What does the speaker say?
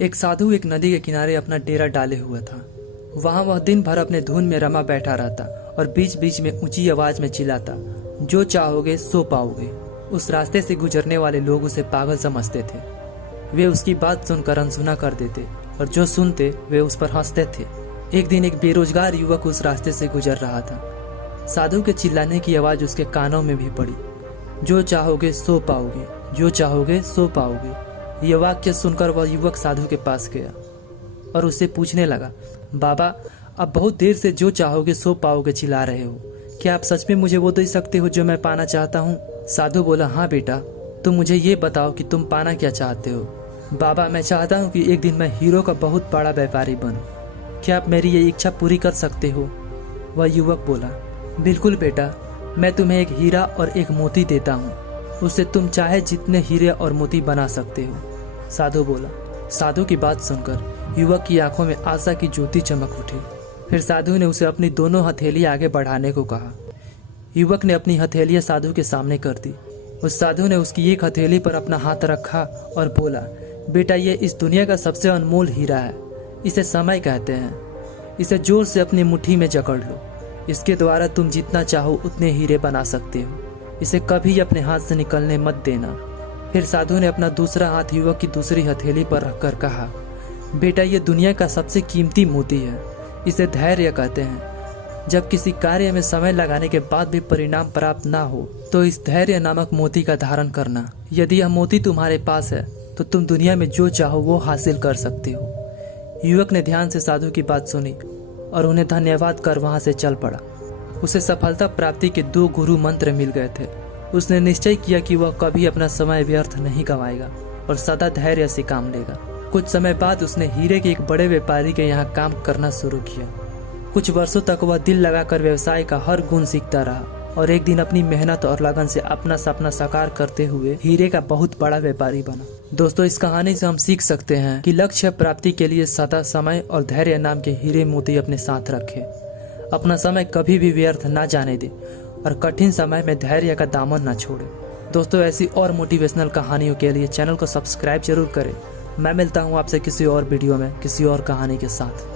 एक साधु एक नदी के किनारे अपना डेरा डाले हुआ था। वहां वह दिन भर अपने धुन में रमा बैठा रहता और बीच बीच में ऊंची आवाज में चिल्लाता, जो चाहोगे सो पाओगे। उस रास्ते से गुजरने वाले लोग उसे पागल समझते थे। वे उसकी बात सुनकर अनसुना कर देते और जो सुनते वे उस पर हंसते थे। एक दिन एक बेरोजगार युवक उस रास्ते से गुजर रहा था। साधु के चिल्लाने की आवाज उसके कानों में भी पड़ी, जो चाहोगे सो पाओगे, जो चाहोगे सो पाओगे। यह वाक्य सुनकर वह युवक साधु के पास गया और उससे पूछने लगा, बाबा, अब बहुत देर से जो चाहोगे सो पाओगे चिल्ला रहे हो, क्या आप सच में मुझे वो दे सकते हो जो मैं पाना चाहता हूँ? साधु बोला, हाँ बेटा, तुम मुझे ये बताओ कि तुम पाना क्या चाहते हो? बाबा, मैं चाहता हूँ कि एक दिन मैं हीरो का बहुत बड़ा व्यापारी बनूं। क्या आप मेरी ये इच्छा पूरी कर सकते हो? वह युवक बोला, बिल्कुल बेटा, मैं तुम्हें एक हीरा और एक मोती देता हूँ, उससे तुम चाहे जितने हीरे और मोती बना सकते हो। साधु बोला। साधु की बात सुनकर युवक की आंखों में आशा की ज्योति चमक उठी। फिर साधु ने उसे अपनी दोनों हथेली आगे बढ़ाने को कहा। युवक ने अपनी हथेलियां साधु के सामने कर दी। उस साधु ने उसकी एक हथेली पर अपना हाथ रखा और बोला, बेटा, ये इस दुनिया का सबसे अनमोल हीरा है। इसे समय कहते हैं। इसे जोर से अपनी मुट्ठी में जकड़ लो। इसके द्वारा तुम जितना चाहो उतने हीरे बना सकते हो। इसे कभी अपने हाथ से निकलने मत देना। फिर साधु ने अपना दूसरा हाथ युवक की दूसरी हथेली पर रखकर कहा, बेटा, ये दुनिया का सबसे कीमती मोती है। इसे धैर्य कहते हैं। जब किसी कार्य में समय लगाने के बाद भी परिणाम प्राप्त ना हो तो इस धैर्य नामक मोती का धारण करना। यदि यह मोती तुम्हारे पास है तो तुम दुनिया में जो चाहो वो हासिल कर सकते हो। युवक ने ध्यान से साधु की बात सुनी और उन्हें धन्यवाद कर वहां से चल पड़ा। उसे सफलता प्राप्ति के 2 गुरु मंत्र मिल गए थे। उसने निश्चय किया कि वह कभी अपना समय व्यर्थ नहीं गंवाएगा और सदा धैर्य से काम लेगा। कुछ समय बाद उसने हीरे के एक बड़े व्यापारी के यहाँ काम करना शुरू किया। कुछ वर्षों तक वह दिल लगाकर व्यवसाय का हर गुण सीखता रहा और एक दिन अपनी मेहनत और लगन से अपना सपना साकार करते हुए हीरे का बहुत बड़ा व्यापारी बना। दोस्तों, इस कहानी से हम सीख सकते हैं कि लक्ष्य प्राप्ति के लिए सदा समय और धैर्य नाम के हीरे मोती अपने साथ रखें। अपना समय कभी भी व्यर्थ ना जाने दे और कठिन समय में धैर्य का दामन ना छोड़े। दोस्तों, ऐसी और मोटिवेशनल कहानियों के लिए चैनल को सब्सक्राइब जरूर करें। मैं मिलता हूँ आपसे किसी और वीडियो में किसी और कहानी के साथ।